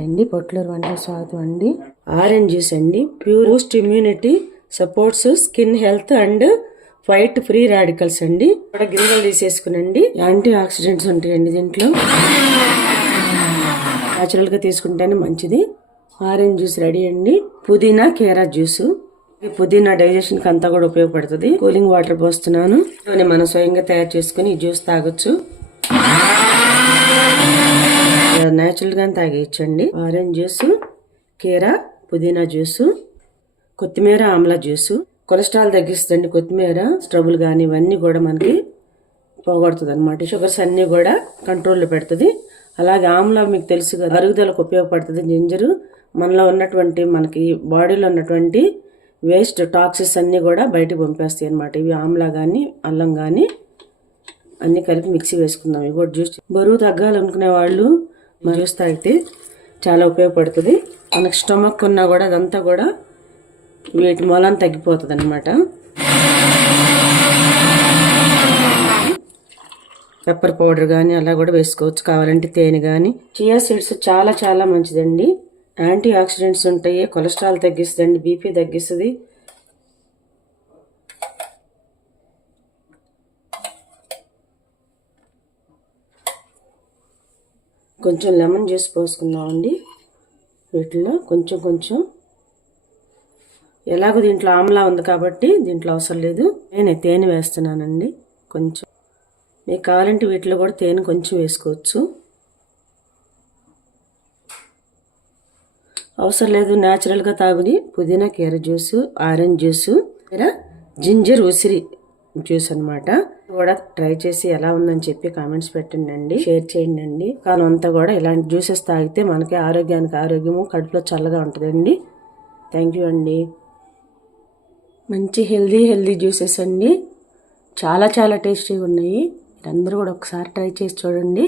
అండి పొట్లూరు వంటకు స్వాగతం అండి. ఆరెంజ్ జ్యూస్ అండి, pure Boost immunity, supports skin health and fight free radicals అండి. ఇక్కడ గింజలు తీసేసుకునండి. యాంటీ ఆక్సిడెంట్స్ ఉంటాయండి దీంట్లో, న్యాచురల్ గా తీసుకుంటేనే మంచిది. ఆరెంజ్ జ్యూస్ రెడీ అండి. పుదీనా కేరా జ్యూస్, పుదీనా డైజెషన్ కి అంతా కూడా ఉపయోగపడుతుంది. కూలింగ్ వాటర్ పోస్తున్నాను. మనం స్వయంగా తయారు చేసుకుని ఈ జ్యూస్ తాగొచ్చు. న్యాచురల్ గా తాగేయచ్చండి. ఆరెంజ్ జ్యూస్, కీరా, పుదీనా జ్యూసు, కొత్తిమీర, ఆమ్లా జ్యూసు. కొలెస్ట్రాల్ తగ్గిస్తుంది కొత్తిమీర. స్ట్రబుల్ కానీ ఇవన్నీ కూడా మనకి పోగొడుతుంది అనమాట. షుగర్స్ అన్ని కూడా కంట్రోల్లో పెడుతుంది. అలాగే ఆమ్లా మీకు తెలుసు కదా, అరుగుదలకు ఉపయోగపడుతుంది. జింజరు మనలో ఉన్నటువంటి మనకి బాడీలో ఉన్నటువంటి వేస్ట్ టాక్సిన్స్ అన్ని కూడా బయటకు పంపేస్తాయి అనమాట. ఇవి ఆమ్లా కానీ అల్లం కానీ అన్ని కలిపి మిక్సీ వేసుకుందాం. ఇవి కూడా జ్యూస్. బరువు తగ్గాలనుకునే వాళ్ళు జ్యూస్ తాగితే చాలా ఉపయోగపడుతుంది. మనకు స్టమక్ ఉన్నా కూడా అదంతా కూడా వీటి మూలాన్ని తగ్గిపోతుంది అనమాట. పెప్పర్ పౌడర్ కానీ అలా కూడా వేసుకోవచ్చు. కావాలంటే తేనె కానీ. చియా సీడ్స్ చాలా చాలా మంచిదండి. యాంటీ ఆక్సిడెంట్స్ ఉంటాయి. కొలెస్ట్రాల్ తగ్గిస్తుంది, బీపీ తగ్గిస్తుంది. కొంచెం లెమన్ జ్యూస్ పోసుకుందామండి. వీటిలో కొంచెం కొంచెం, ఎలాగో దీంట్లో ఆమ్లా ఉంది కాబట్టి దీంట్లో అవసరం లేదు. నేను తేనె వేస్తున్నానండి కొంచెం. మీకు కావాలంటే వీటిలో కూడా తేనె కొంచెం వేసుకోవచ్చు. అవసరం లేదు, న్యాచురల్గా తాగుది. పుదీనా కీర జ్యూసు, ఆరెంజ్ జ్యూసు, జింజర్ ఉసిరి జ్యూస్ అనమాట. కూడా ట్రై చేసి ఎలా ఉందని చెప్పి కామెంట్స్ పెట్టండి, షేర్ చేయండి. కాలం అంతా కూడా ఇలాంటి జ్యూసెస్ తాగితే మనకి ఆరోగ్యానికి ఆరోగ్యము, కడుపులో చల్లగా ఉంటుందండి. థ్యాంక్ యూ అండి. మంచి హెల్దీ జ్యూసెస్ అండి. చాలా చాలా టేస్టీగా ఉన్నాయి. అందరూ కూడా ఒకసారి ట్రై చేసి చూడండి.